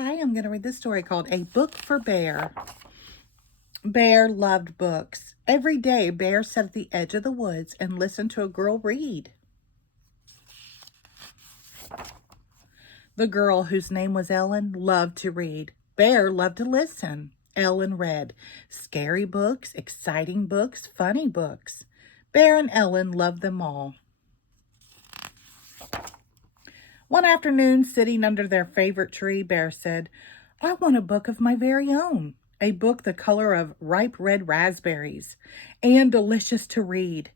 Hi, I'm going to read this story called A Book for Bear. Bear loved books. Every day, Bear sat at the edge of the woods and listened to a girl read. The girl, whose name was Ellen, loved to read. Bear loved to listen. Ellen read scary books, exciting books, funny books. Bear and Ellen loved them all. One afternoon, sitting under their favorite tree, Bear said, "I want a book of my very own, a book the color of ripe red raspberries and delicious to read.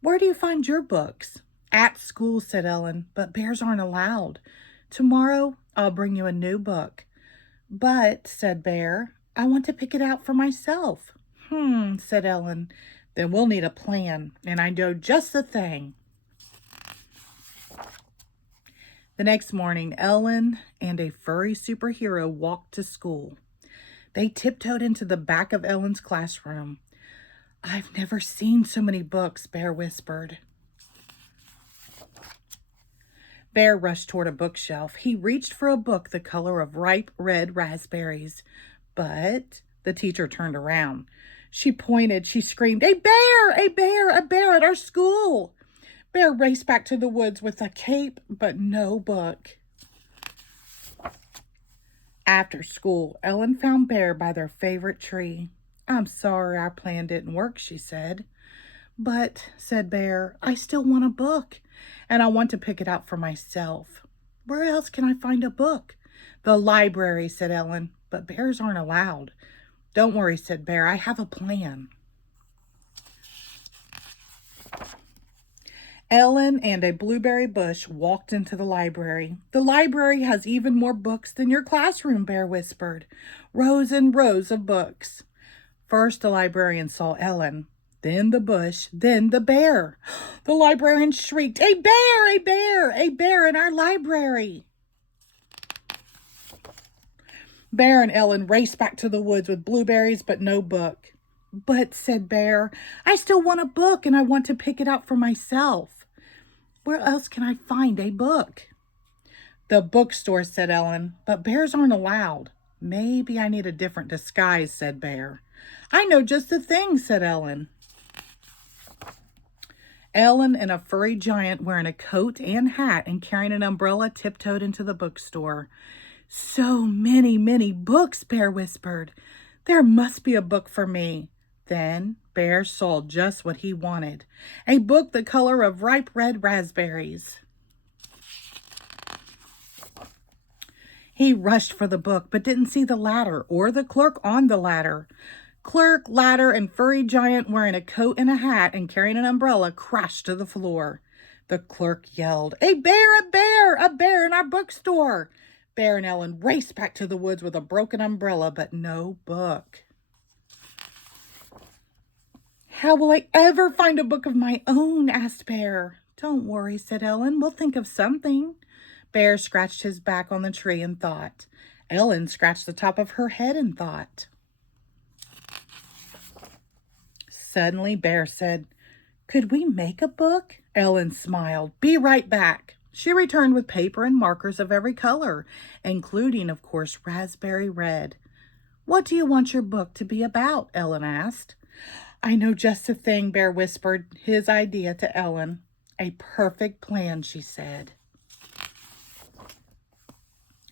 Where do you find your books?" "At school," said Ellen, "but bears aren't allowed. Tomorrow, I'll bring you a new book." "But," said Bear, "I want to pick it out for myself." Said Ellen, "then we'll need a plan, and I know just the thing." The next morning, Ellen and a furry superhero walked to school. They tiptoed into the back of Ellen's classroom. "I've never seen so many books," Bear whispered. Bear rushed toward a bookshelf. He reached for a book the color of ripe red raspberries. But the teacher turned around. She pointed. She screamed, "A bear! A bear! A bear at our school!" Bear raced back to the woods with a cape, but no book. After school, Ellen found Bear by their favorite tree. "I'm sorry our plan didn't work," she said. "But," said Bear, "I still want a book, and I want to pick it out for myself." "Where else can I find a book?" "The library," said Ellen, "but bears aren't allowed." "Don't worry," said Bear, "I have a plan." Ellen and a blueberry bush walked into the library. "The library has even more books than your classroom," Bear whispered. "Rows and rows of books." First, the librarian saw Ellen, then the bush, then the bear. The librarian shrieked, "A bear! A bear! A bear in our library!" Bear and Ellen raced back to the woods with blueberries but no book. "But," said Bear, "I still want a book and I want to pick it out for myself." "Where else can I find a book?" "The bookstore," said Ellen, "but bears aren't allowed." "Maybe I need a different disguise," said Bear. "I know just the thing," said Ellen. Ellen and a furry giant wearing a coat and hat and carrying an umbrella tiptoed into the bookstore. "So many, many books," Bear whispered. "There must be a book for me." Then Bear saw just what he wanted, a book the color of ripe red raspberries. He rushed for the book, but didn't see the ladder or the clerk on the ladder. Clerk, ladder, and furry giant wearing a coat and a hat and carrying an umbrella crashed to the floor. The clerk yelled, "A bear! A bear! A bear in our bookstore!" Bear and Ellen raced back to the woods with a broken umbrella, but no book. "How will I ever find a book of my own?" asked Bear. "Don't worry," said Ellen. "We'll think of something." Bear scratched his back on the tree and thought. Ellen scratched the top of her head and thought. Suddenly, Bear said, "Could we make a book?" Ellen smiled. "Be right back." She returned with paper and markers of every color, including, of course, raspberry red. "What do you want your book to be about?" Ellen asked. "I know just the thing," Bear whispered his idea to Ellen. "A perfect plan," she said.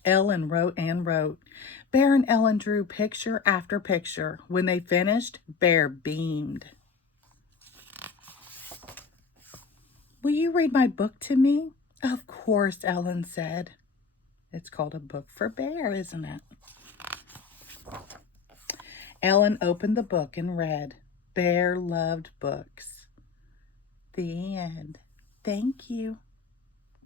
Ellen wrote and wrote. Bear and Ellen drew picture after picture. When they finished, Bear beamed. "Will you read my book to me?" "Of course," Ellen said. It's called A Book for Bear, isn't it? Ellen opened the book and read, "Bear loved books." The end. Thank you.